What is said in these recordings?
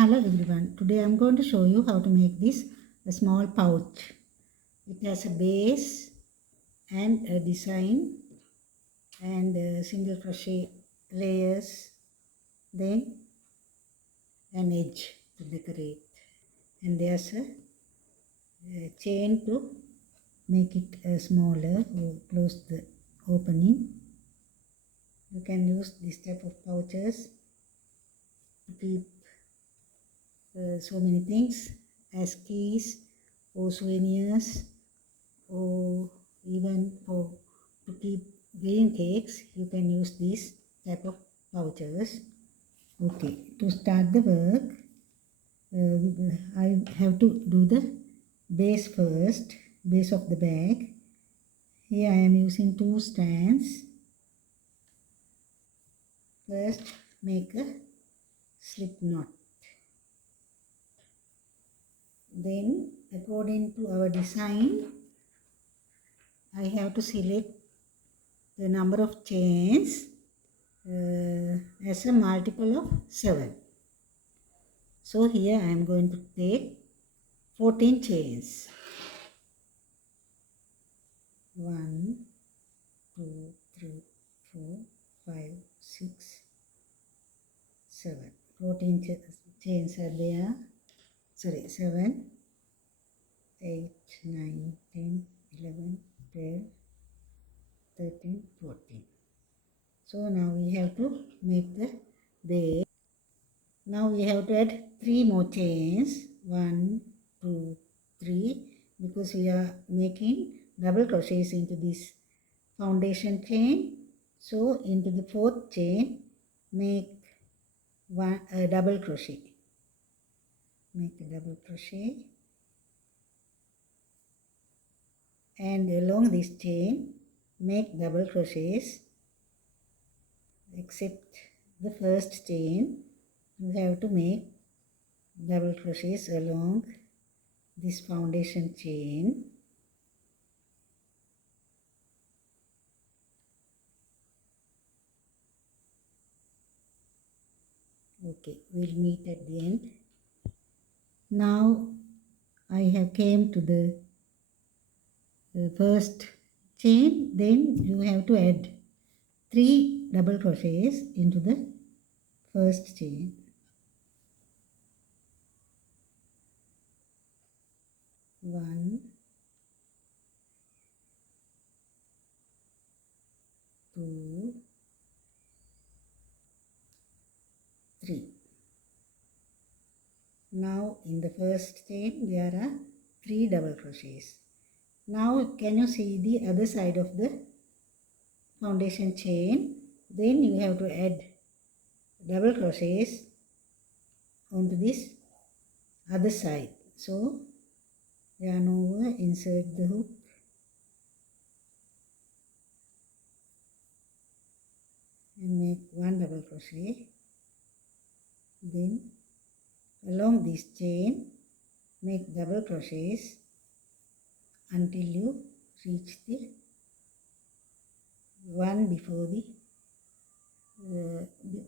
Hello everyone, today I am going to show you how to make this a small pouch. It has a base and a design and single crochet layers, then an edge to decorate, and there's a chain to make it smaller or close the opening. You can use this type of pouches to keep so many things as keys or souvenirs, or even for to keep green cakes. You can use this type of pouches. Okay, to start the work, I have to do the base first, base of the bag. Here I am using 2 strands. First, make a slip knot. Then, according to our design, I have to select the number of chains as a multiple of 7. So here I am going to take 14 chains. 1, 2, 3, 4, 5, 6, 7. 14 chains are there. 7, 8, 9, 10, 11, 12, 13, 14. So now we have to make the base. Now we have to add 3 more chains. 1, 2, 3, because we are making double crochets into this foundation chain. So into the 4th chain, make a double crochet. Make a double crochet, and along this chain, make double crochets, except the first chain. You have to make double crochets along this foundation chain. Okay, we'll meet at the end. Now I have came to the first chain. Then you have to add 3 double crochets into the first chain. 1, 2, 3. Now in the first chain there are 3 double crochets. Now can you see the other side of the foundation chain? Then you have to add double crochets onto this other side. So yarn over, insert the hook, and make 1 double crochet. Then along this chain, make double crochets until you reach the one before the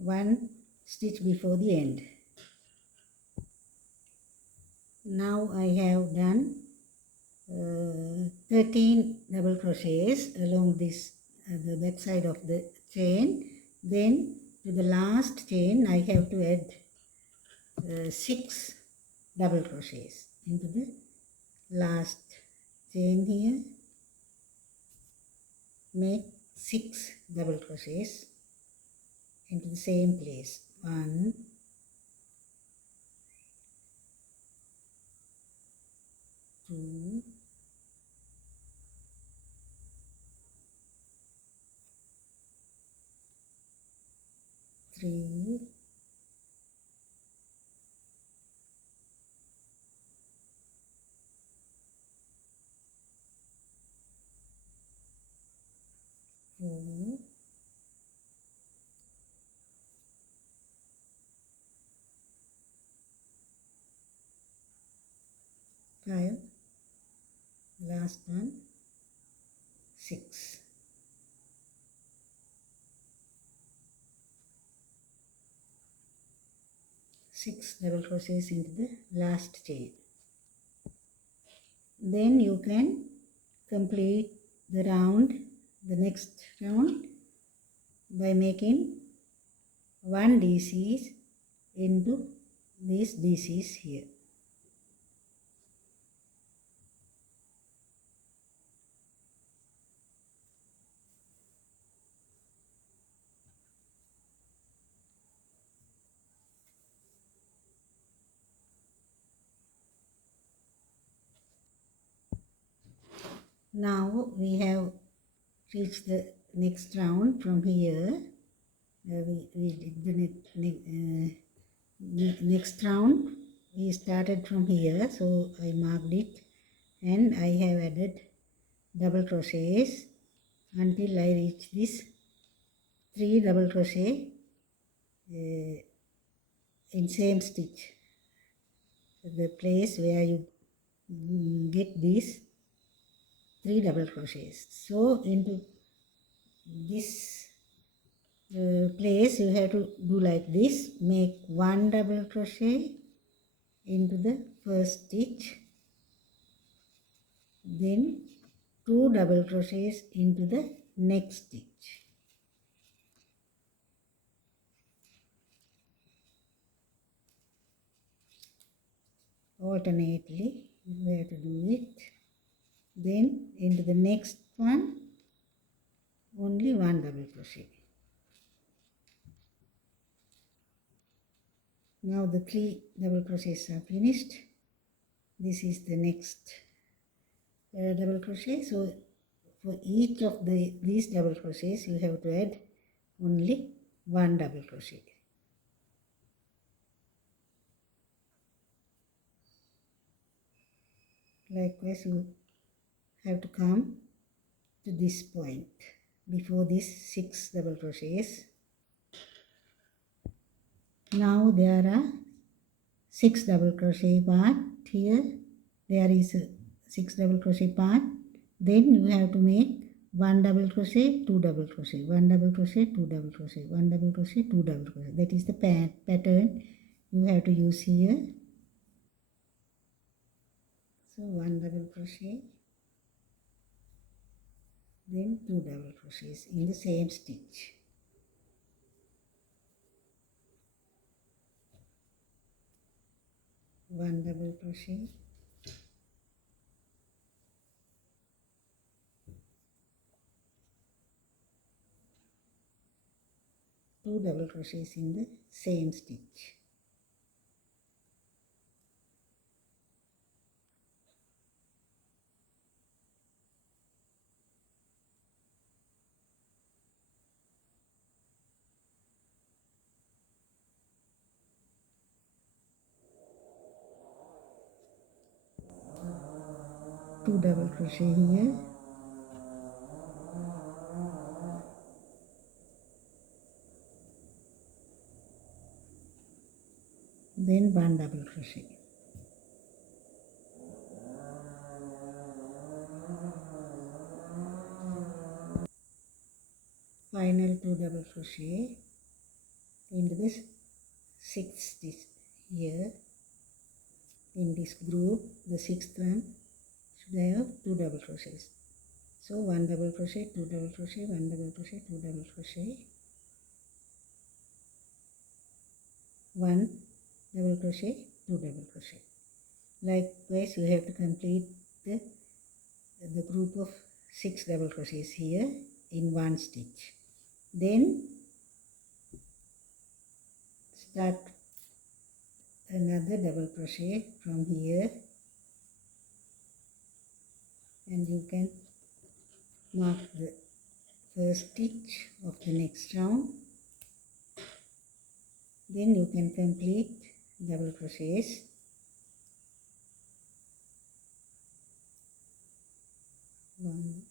one stitch before the end. Now I have done 13 double crochets along this the back side of the chain. Then to the last chain I have to add 6 double crochets into the last chain here. Make 6 double crochets into the same place. 1, 2, 3, 4, 5, last one, 6. 6 double crochets into the last chain. Then you can complete the next round by making 1 DCs into these DCs here. Now we have reached the next round from here. We did the next round. We started from here, so I marked it and I have added double crochets until I reach this 3 double crochet in same stitch, the place where you get these 3 double crochets. So into this place you have to do like this. Make 1 double crochet into the first stitch, then 2 double crochets into the next stitch. Alternately you have to do it. Then into the next one only 1 double crochet. Now the 3 double crochets are finished. This is the next double crochet. So for each of these double crochets you have to add only 1 double crochet. Likewise you have to come to this point before these 6 double crochets. Now there are 6 double crochet part here. There is a 6 double crochet part. Then you have to make 1 double crochet, 2 double crochet, 1 double crochet, 2 double crochet, 1 double crochet, 2 double crochet. That is the pattern you have to use here. So 1 double crochet, then 2 double crochets in the same stitch. One double crochet, two double crochets in the same stitch. Two double crochet here, then 1 double crochet. Final 2 double crochet into this 6th stitch here. In this group, the 6th one should have 2 double crochets. So 1 double crochet, 2 double crochet, 1 double crochet, 2 double crochet, 1 double crochet, 2 double crochet. Likewise, you have to complete the group of 6 double crochets here in one stitch. Then start another double crochet from here, and you can mark the first stitch of the next round. Then you can complete double crochets. One,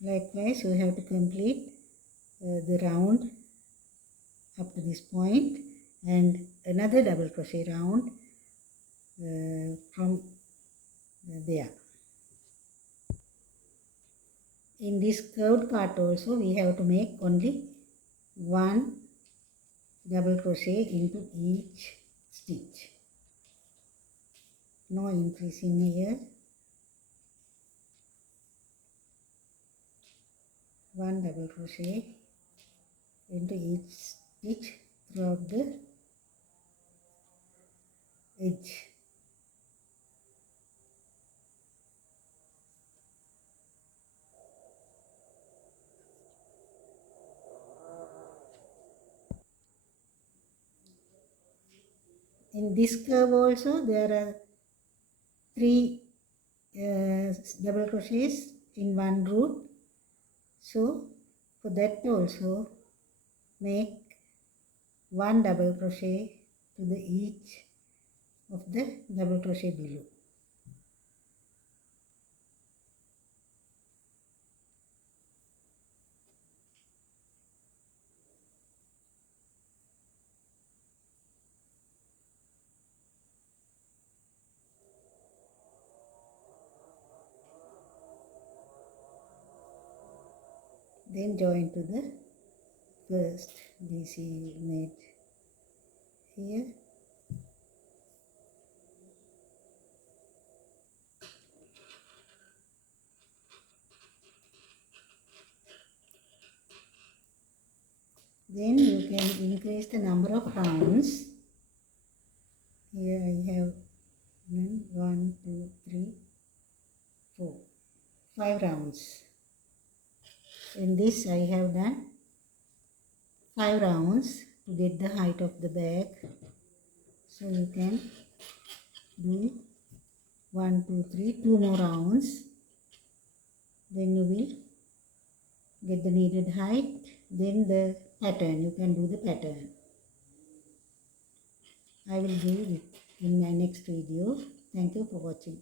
likewise, you have to complete the round up to this point and another double crochet round from there. In this curved part also we have to make only one double crochet into each stitch. No increase in here. One double crochet into each stitch throughout the edge. In this curve also there are three double crochets in one root. So for that also make one double crochet to the each of the double crochet below. Then join to the first DC made here. Then you can increase the number of rounds. Here I have 1, 2, 3, 4, 5 rounds. In this I have done 5 rounds to get the height of the bag. So you can do 1, 2, 3, 2 more rounds. Then you will get the needed height. Then the pattern, you can do the pattern. I will do it in my next video. Thank you for watching.